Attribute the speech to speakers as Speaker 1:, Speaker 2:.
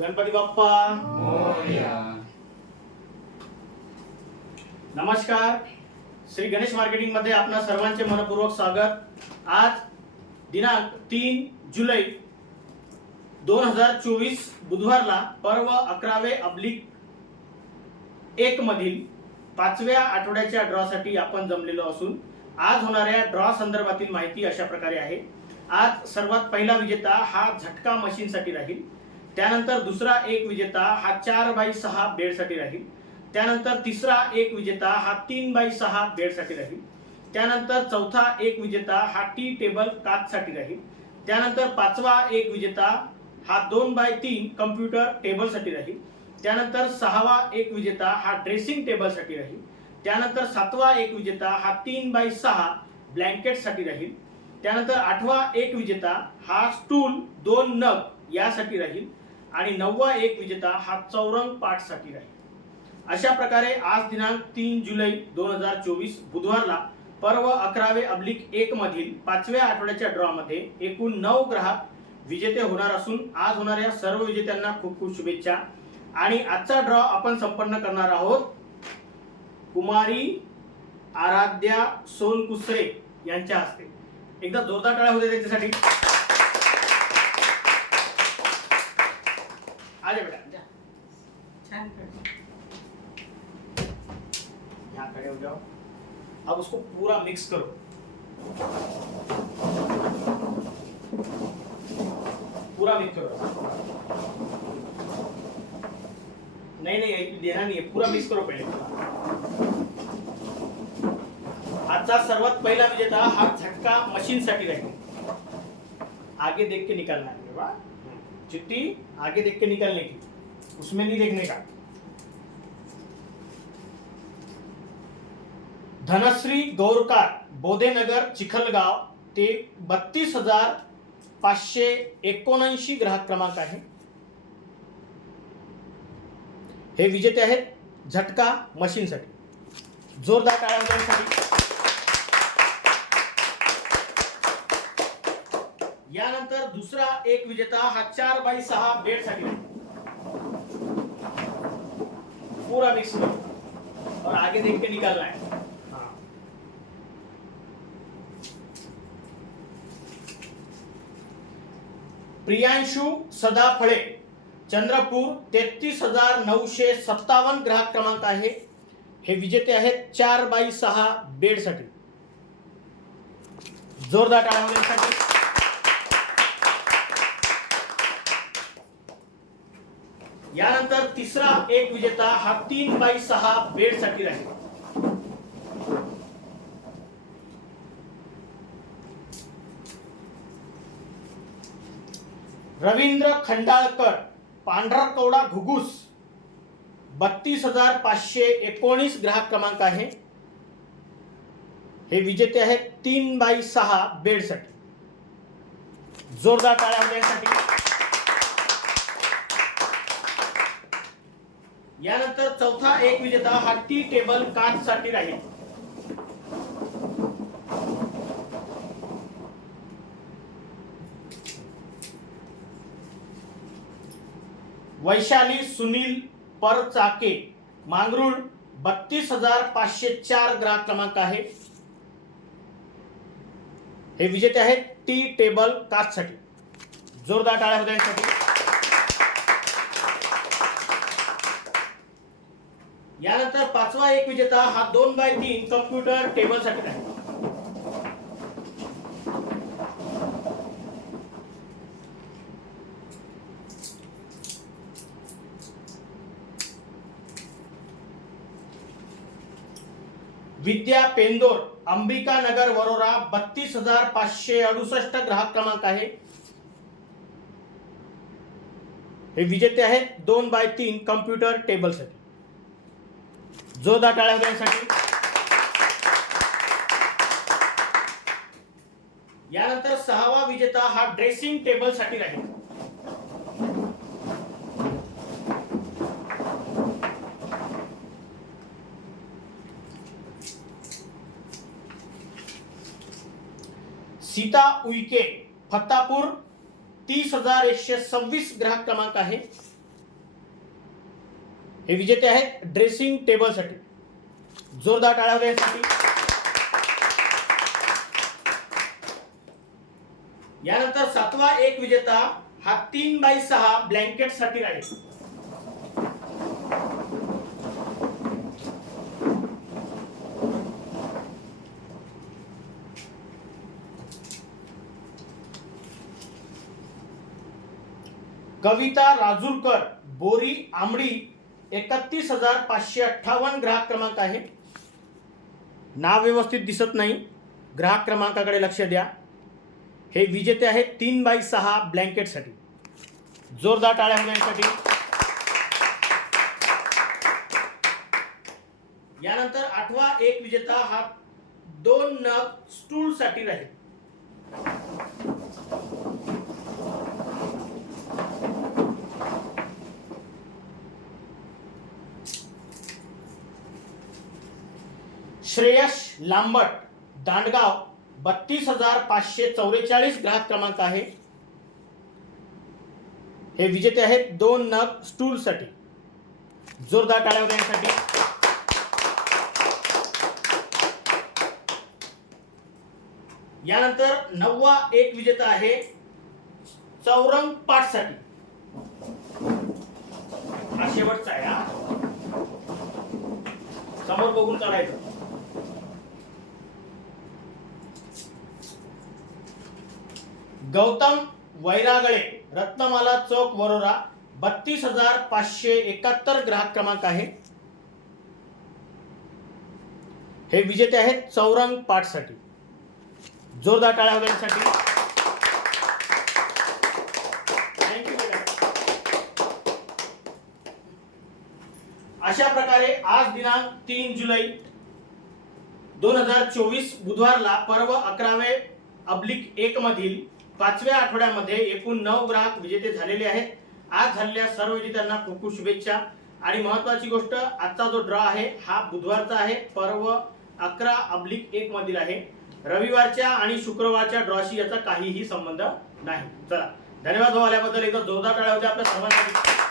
Speaker 1: गणपती बाप्पा. नमस्कार. श्री गणेश मार्केटिंगमध्ये आपणा सर्वांचे मनपूर्वक स्वागत. आज दिनांक तीन जुलै दोन हजार चोवीस बुधवारला पर्व अकरावे अब्लिक एक मधील पाचव्या आठवड्याच्या ड्रॉसाठी आपण जमलेलो असून आज होणाऱ्या ड्रॉ संदर्भातील माहिती अशा प्रकारे आहे. आज सर्वात पहिला विजेता हा झटका मशीनसाठी राहील. त्यानंतर दुसरा एक विजेता हा चार बाय सहा बेडसाठी राहील. त्यानंतर तिसरा एक विजेता हा तीन बाय सहा बेडसाठी राहील. त्यानंतर चौथा एक विजेता हा टी टेबल काचसाठी राहील. त्यानंतर पाचवा एक विजेता हा दोन बाय तीन कम्प्युटर टेबलसाठी राहील. त्यानंतर सहावा एक विजेता हा ड्रेसिंग टेबलसाठी राहील. त्यानंतर सातवा एक विजेता हा तीन बाय सहा ब्लँकेटसाठी राहील. त्यानंतर आठवा एक विजेता हा स्टूल दोन नग यासाठी राहील. आणि नववा एक विजेता हा चौरंग पाठसाठी राहील. अशा प्रकारे आज दिनांक तीन जुलै दोन हजार चोवीस बुधवारला पर्व अकरावे अब्लिक एक मधील पाचव्या आठवड्याच्या ड्रॉ मध्ये एकूण नऊ ग्राहक विजेते होणार असून आज होणाऱ्या सर्व विजेत्यांना खूप खूप शुभेच्छा. आणि आजचा ड्रॉ आपण संपन्न करणार आहोत कुमारी आराध्या सोनकुसरे यांच्या हस्ते. एकदा जोरदार टाळ्या होते त्यांच्यासाठी. अब उसको पूरा मिक्स करो। पूरा मिक्स करो। नहीं नहीं देना नहीं है। पूरा मिक्स करो पहले। आजचा सर्वात पहिला विजेता हा झटका मशीन साठी राहील। आगे देख के निकालना है चिट्ठी आगे देख के निकालने की. उसमें नहीं देखने का. धनश्री गौरकार बोधेनगर चिखलगाव ते बत्तीस हजार पाचशे एकोणऐंशी ग्राहक क्रमांक आहे. हे विजेते आहेत झटका मशीनसाठी. जोरदार टाळ्या यानंतर दुसरा एक विजेता हा चार बाय सहा बेडसाठी पूरा मिक्स और आगे देख के निकालना है प्रियांशु सदाफळे चंद्रपूर तेहतीस हजार नऊशे सत्तावन्न ग्राहक क्रमांक आहे. हे विजेते आहेत चार बाय सहा बेडसाठी. जोरदार टाळण्यासाठी यानंतर तिसरा एक विजेता हा तीन बाय सहा बेडसाठी राहील. रवींद्र खंडाळकर पांढरा कवडा घुगुस बत्तीस हजार पाचशे एकोणीस ग्राहक क्रमांक आहे. हे विजेते आहेत तीन बाय सहा बेडसाठी जोरदार टाळ्या यानंतर चौथा एक विजेता हा टी टेबल काचसाठी राहील. वैशाली सुनील परचाके मांगरुळ बत्तीस हजार पाचशे चार ग्राहक क्रमांक आहे. हे विजेते आहेत टी टेबल काचसाठी जोरदार टाळ्या होत्या यानंतर पाचवा एक विजेता हा दोन बाय तीन कम्प्युटर टेबलसाठी आहे. विद्या पेंदोर अंबिका नगर वरोरा बत्तीस हजार पाचशे अडुसष्ट ग्राहक क्रमांक आहे. हे विजेते आहेत दोन बाय तीन कम्प्युटर टेबलसाठी जोरदार टाळ्या होत्या यानंतर सहावा विजेता हा ड्रेसिंग टेबलसाठी राहील. सीता उईके फत्तापूर तीस हजार एकशे सव्वीस ग्राहक क्रमांक आहे. हे विजेते आहेत ड्रेसिंग टेबलसाठी. जोरदार टाळ्या यानंतर सातवा एक विजेता हा तीन बाय सहा ब्लँकेटसाठी राहील कविता राजूरकर बोरी आंबडी एकतीस हजार पाचशे अठ्ठावन्न ग्राहक क्रमांक आहे नाव व्यवस्थित दिसत नाही. ग्राहक क्रमांकाकडे लक्ष द्या. हे विजेते आहेत तीन बाय सहा ब्लँकेटसाठी. जोरदार टाळ्या होण्यासाठी. यानंतर आठवा एक विजेता हा दोन नग स्टूलसाठी राहील. श्रेयस लांबट दांडगाव बत्तीस हजार पाचशे चौवेचाळीस ग्राहक क्रमांक आहे. हे विजेते आहेत दोन नग स्टूल साठी जोरदार टाळ्यावर होण्यासाठी यानंतर नववा एक विजेता आहे चौरंग पाठसाठी. हा शेवटचा आहे हा. समोर बघून चालायचं गौतम वैरागळे रत्नमाला चौक वरोरा बत्तीस हजार पाचशे एकाहत्तर ग्राहक क्रमांक आहे. हे विजेते आहेत चौरंग पाठसाठी. जोरदार टाळ्या वगैरेसाठी अशा प्रकारे आज दिनांक तीन जुलै दोन हजार चोवीस बुधवारला पर्व अकरावे अब्लिक एक मधील पाचव्या आठवड्यामध्ये एकूण नऊ ग्राहक विजेते झालेले आहेत. आज झालेल्या सर्व विजेत्यांना खूप खूप शुभेच्छा. आणि महत्वाची गोष्ट आजचा जो ड्रॉ आहे हा बुधवारचा आहे. पर्व अकरा अब्लिक एक मधील आहे. रविवारच्या आणि शुक्रवारच्या ड्रॉशी याचा काहीही संबंध नाही. चला धन्यवाद भाऊ आल्याबद्दल. एकदा जोरदार टाळ्या होत्या आपल्या सर्वांना